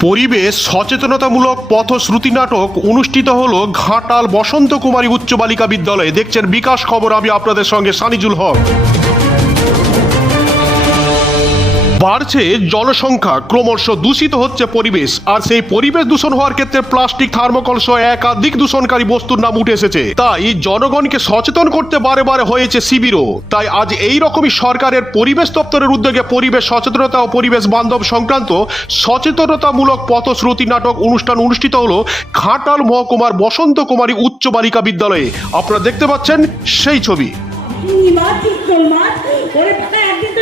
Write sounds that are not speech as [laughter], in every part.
পরিবেশ সচেতনতামূলক পথশ্রুতি নাটক অনুষ্ঠিত হল ঘাটাল বসন্ত কুমারী উচ্চ বালিকা বিদ্যালয়ে। দেখছেন বিকাশ খবর, আমি আপনাদের সঙ্গে সানিজুল হক। বাড়ছে জনসংখ্যা, ক্রমশ দূষিত হচ্ছে পরিবেশ। আর সেই পরিবেশ দূষণ হওয়ার ক্ষেত্রে প্লাস্টিক, থার্মোকল সহ একাধিক দূষণকারী বস্তুর নাম উঠে এসেছে। তাই জনগণকে সচেতন করতে বারে বারে হয়েছে শিবিরও। তাই আজ এই রকমই সরকারের পরিবেশ দপ্তরের উদ্যোগে পরিবেশ সচেতনতা ও পরিবেশ বান্ধব সংক্রান্ত সচেতনতামূলক পথশ্রুতি নাটক অনুষ্ঠান অনুষ্ঠিত হলো ঘাটাল মহকুমার বসন্ত কুমারী উচ্চ বালিকা বিদ্যালয়ে। আপনারা দেখতে পাচ্ছেন সেই ছবি।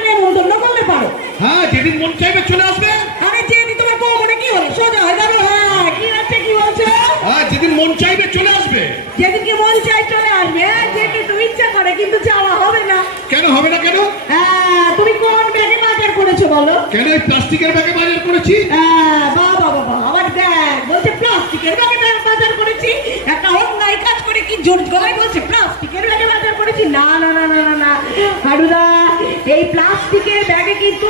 নেমন্তন্ন করলে পারো। হ্যাঁ যেদিন মন চাইবে চলে আসবে। আরে যেদিন তোমার কোমরে কি হলো? সোজা হয়ে যাবে হ্যাঁ। কি আছে কি বলছো? হ্যাঁ যেদিন মন চাইবে চলে আসবে। যেদিনকে মন চাই চলে আসবে হ্যাঁ, যে কিন্তু ইচ্ছা করে কিন্তু যাওয়া হবে না। কেন হবে না কেন? হ্যাঁ তুমি কোন ব্যাগে বাজার করেছ বলো? কেন এই প্লাস্টিকের ব্যাগে বাজার করেছি? হ্যাঁ বাবা বাবা আবার দেখ বলছে প্লাস্টিকের ব্যাগে বাজার করেছি। একটা অন্যায় কাজ করে কি জোর গলায় বলছে প্লাস্টিকের ব্যাগে বাজার করেছি? না না না না না না। হারুদা এই প্লাস্টিকের ব্যাগে কিন্তু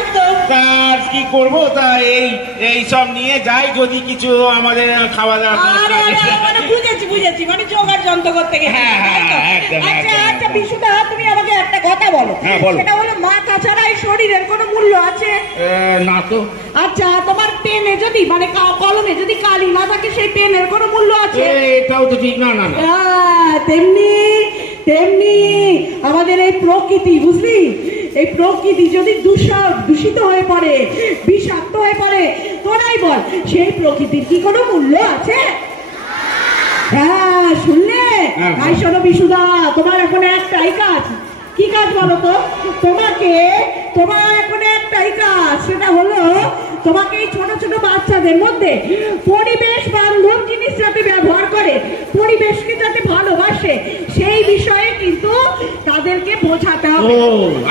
তার কি করব? তা এই এই সব নিয়ে যাই যদি কিছু আমাদের খাওয়া দাওয়া কাজে- মানে বুঝেছি বুঝেছি মানে জোগাড় যন্ত্র করতে হ্যাঁ, হ্যাঁ? একদম, আচ্ছা আচ্ছা বিশুদা তুমি আমাকে একটা কথা বলো। হ্যাঁ, সেটা হলো মাথা ছাড়া এই শরীরের কোনো মূল্য আছে? না তো। আচ্ছা তোমার পেনে যদি মানে কলমে যদি কালি না থাকে সেই পেনের কোনো মূল্য আছে? এটাও তো ঠিক না না না। তেমনি তেমনি আমাদের এই প্রকৃতি বুঝলি? এই প্রকৃতি যদি দূষণ দূষিত হয়ে পড়ে বিষাক্ত হয়ে পড়ে তোরাই বল? সেই প্রকৃতির কি কোনো মূল্য আছে? হ্যাঁ শুনলে? হ্যাঁ। ভাই শোনো বিশুদা তোমার এখন একটাই কাজ। কি কাজ বলো তো? তোমাকে তোমার এখন একটাই কাজ সেটা হলো তোমাকে এই ছোট ছোট বাচ্চাদের মধ্যে পরিবেশ বান্ধব জিনিস যাতে ব্যবহার করে পরিবেশকে যাতে ভালোবাসে সেই বিষয়ে কিন্তু তাদেরকে বোঝাতে ও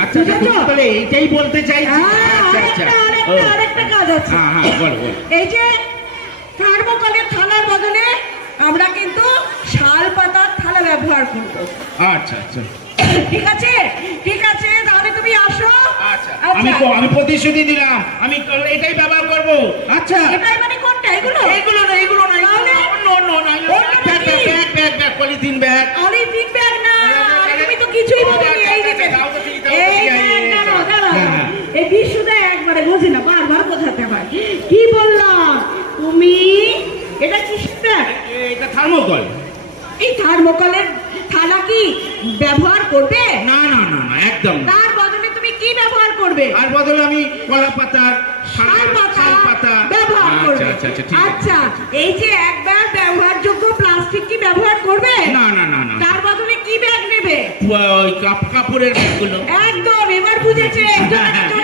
আচ্ছা আচ্ছা তুমি তাহলে এইটাই বলতে চাইছি। হ্যাঁ, আচ্ছা আচ্ছা। আরেকটা কাজ আছে। হ্যাঁ হ্যাঁ বল বল। এই যে থার্মোকলের থালার বদলে আমরা কিন্তু শাল পাতার থালা ব্যবহার করব। আচ্ছা আচ্ছা। ঠিক আছে? ঠিক আছে তাহলে তুমি আসো। আচ্ছা আমি আমি প্রতিশ্রুতি দিলাম। আমি এটাই ব্যবহার করব। আচ্ছা। এটাই মানে কোনটা? এগুলো? এগুলো না তাহলে? নো নো না ওটা ব্যাগ কি? Bag bag bag polythene bag আরে তিন ব্যাগ না আরে তুমি তো কিছুই বলনি এই দেখে দাও তো ঠিক, দাও তো এই ঠিক, ব্যাগ এই, এই, দাঁড়াও দাঁড়াও হ্যাঁ, হ্যাঁ। এই বিশুদা একবারে বোঝে না বারবার বোঝাতে হয় কি বললাম? তুমি? এটা কি এটা থার্মোকল। এই থার্মোকলের থালা কি ব্যবহার করবে? না না না না একদম তার বদলে তুমি কি ব্যবহার করবে? আর বদলে আমি কলা পাতার শাল পাতা ব্যবহার করবে। আচ্ছা আচ্ছা আচ্ছা আচ্ছা এই যে একবার ব্যবহারযোগ্য প্লাস্টিক কি ব্যবহার করবে? না না না না তার বদলে কি ব্যাগ নেবে? ওই কাপ- কাপড়ের ব্যাগগুলো। একদম এবার বুঝেছে [laughs] একজন